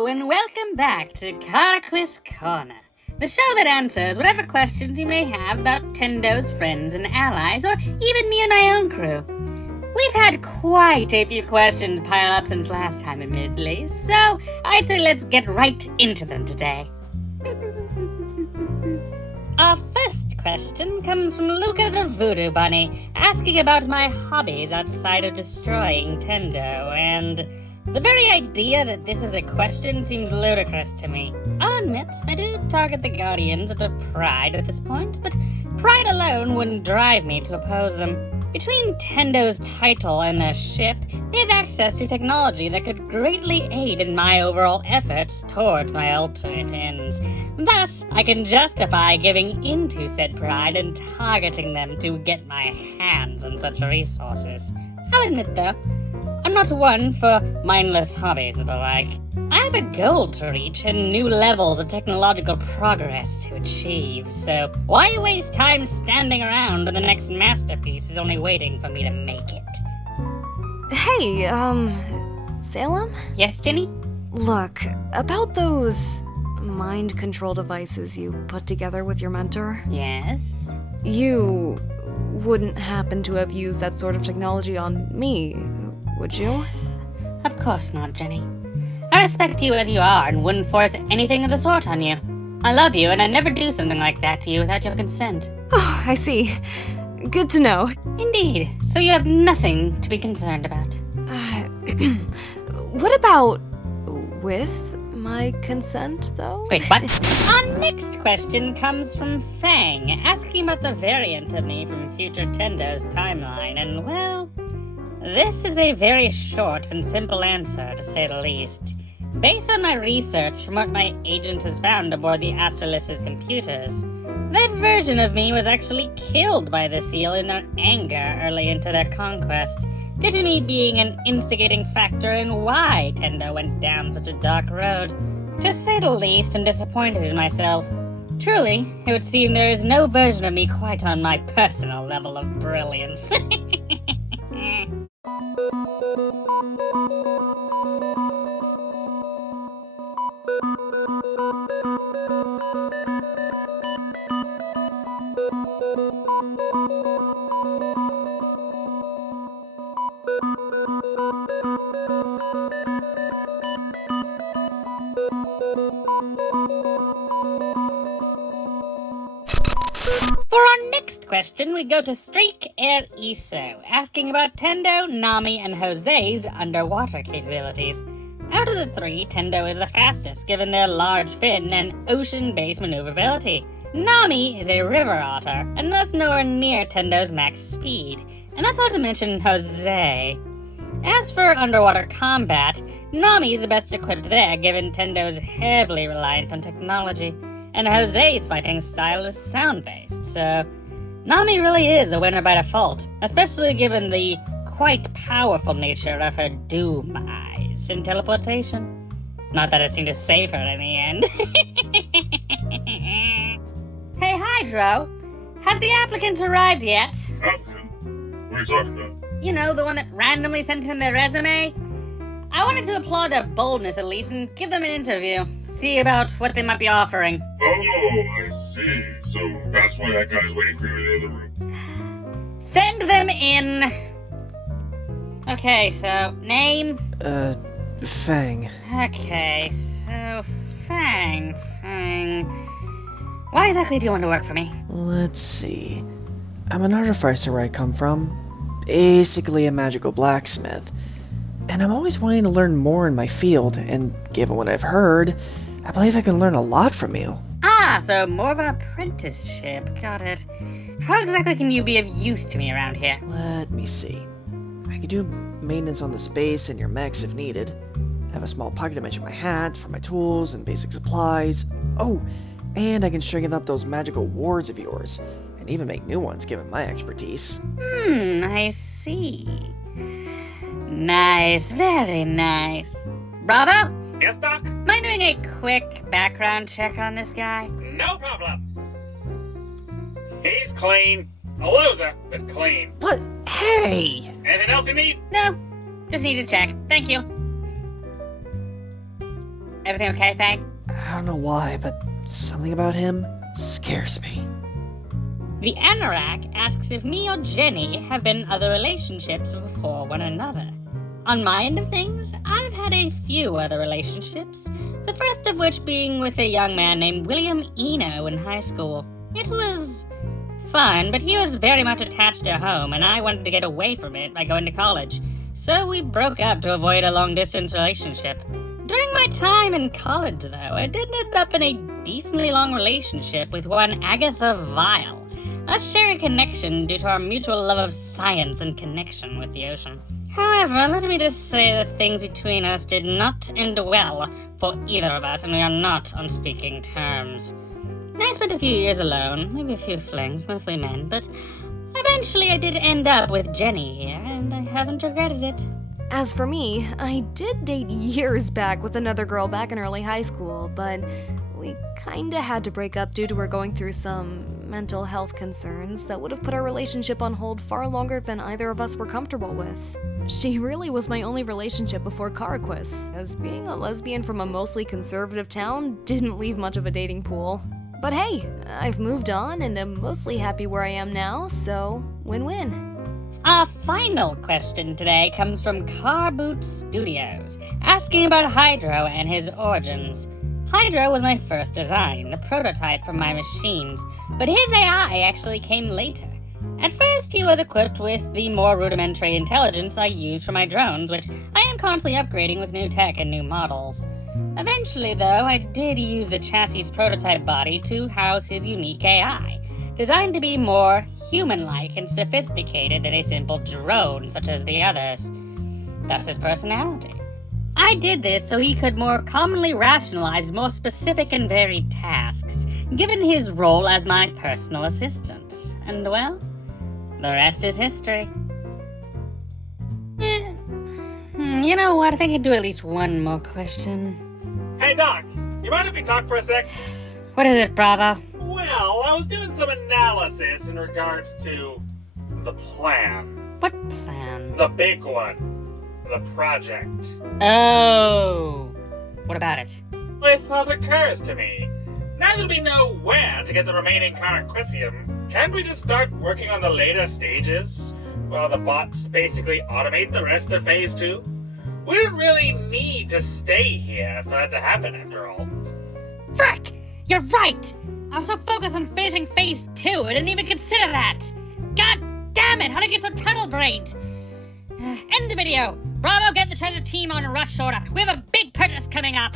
Hello and welcome back to Karaquis Corner, the show that answers whatever questions you may have about Tendo's friends and allies, or even me and my own crew. We've had quite a few questions pile up since last time, admittedly, so I'd say let's get right into them today. Our first question comes from Luca the Voodoo Bunny, asking about my hobbies outside of destroying Tendo, and the very idea that this is a question seems ludicrous to me. I'll admit, I do target the Guardians out of pride at this point, but pride alone wouldn't drive me to oppose them. Between Tendo's title and their ship, they have access to technology that could greatly aid in my overall efforts towards my ultimate ends. Thus, I can justify giving into said pride and targeting them to get my hands on such resources. I'll admit though, I'm not one for mindless hobbies or the like. I have a goal to reach and new levels of technological progress to achieve, so why waste time standing around when the next masterpiece is only waiting for me to make it? Hey, Salem? Yes, Jenny? Look, about those mind control devices you put together with your mentor, Yes? you wouldn't happen to have used that sort of technology on me, would you? Of course not, Jenny. I respect you as you are and wouldn't force anything of the sort on you. I love you and I'd never do something like that to you without your consent. Oh, I see. Good to know. Indeed. So you have nothing to be concerned about. What about with my consent, though? Wait, what? Our next question comes from Fang, asking about the variant of me from future Tendo's timeline, and well, this is a very short and simple answer, to say the least. Based on my research from what my agent has found aboard the Astralis's computers, that version of me was actually killed by the Seal in their anger early into their conquest, due to me being an instigating factor in why Tendo went down such a dark road. To say the least, I'm disappointed in myself. Truly, it would seem there is no version of me quite on my personal level of brilliance. For our next question, we go to Streak Air Iso, asking about Tendo, Nami, and Jose's underwater capabilities. Out of the three, Tendo is the fastest, given their large fin and ocean-based maneuverability. Nami is a river otter, and thus nowhere near Tendo's max speed, and that's not to mention Jose. As for underwater combat, Nami is the best equipped there, given Tendo's heavily reliant on technology, and Jose's fighting style is sound-based, so Nami really is the winner by default, especially given the quite powerful nature of her doom eyes and teleportation. Not that it seemed to save her in the end. Hey, Hydro! Have the applicants arrived yet? Applicant? What are you talking about? You know, the one that randomly sent in their resume? I wanted to applaud their boldness at least and give them an interview. See about what they might be offering. Oh, I see. So that's why that guy's waiting for you in the other room. Send them in. Okay, so, name? Fang. Okay, so, Fang. Why exactly do you want to work for me? Let's see. I'm an artificer where I come from. Basically a magical blacksmith. And I'm always wanting to learn more in my field, and given what I've heard, I believe I can learn a lot from you. Ah, so more of an apprenticeship. Got it. How exactly can you be of use to me around here? Let me see. I can do maintenance on the space and your mechs if needed. Have a small pocket dimension in my hat for my tools and basic supplies. Oh, and I can string up those magical wards of yours, and even make new ones given my expertise. I see. Nice, very nice. Bravo! Yes, Doc? Mind doing a quick background check on this guy? No problem. He's clean. A loser, but clean. What? Hey! Anything else you need? No, just need to check. Thank you. Everything okay, Fang? I don't know why, but something about him scares me. The anorak asks if me or Jenny have been in other relationships before one another. On my end of things, I've had a few other relationships, the first of which being with a young man named William Eno in high school. It was fun, but he was very much attached to home, and I wanted to get away from it by going to college. So we broke up to avoid a long-distance relationship. During my time in college, though, I did end up in a decently long relationship with one Agatha Vile. Us sharing connection due to our mutual love of science and connection with the ocean. However, let me just say that things between us did not end well for either of us, and we are not on speaking terms. I spent a few years alone, maybe a few flings, mostly men, but eventually I did end up with Jenny here, and I haven't regretted it. As for me, I did date years back with another girl back in early high school, but we kinda had to break up due to her going through some mental health concerns that would have put our relationship on hold far longer than either of us were comfortable with. She really was my only relationship before Karaquis, as being a lesbian from a mostly conservative town didn't leave much of a dating pool. But hey, I've moved on and am mostly happy where I am now, so win-win. Our final question today comes from Carboot Studios, asking about Hydro and his origins. Hydro was my first design, the prototype for my machines, but his AI actually came later. At first, he was equipped with the more rudimentary intelligence I use for my drones, which I am constantly upgrading with new tech and new models. Eventually, though, I did use the chassis prototype body to house his unique AI, designed to be more human-like and sophisticated than a simple drone such as the others. Thus his personality. I did this so he could more commonly rationalize more specific and varied tasks, given his role as my personal assistant. And well, the rest is history. You know what? I think I'd do at least one more question. Hey, Doc, you mind if we talk for a sec? What is it, Bravo? Well, I was doing some analysis in regards to the plan. What plan? The big one. The project. Oh! What about it? A thought occurs to me. Now that we know where to get the remaining Karaquisium, can't we just start working on the later stages? While the bots basically automate the rest of Phase 2? We don't really need to stay here for that to happen after all. Frick! You're right! I was so focused on finishing Phase 2, I didn't even consider that! God damn it! How did I get so tunnel-brained? End the video! Bravo, get the treasure team on a rush order. We have a big purchase coming up!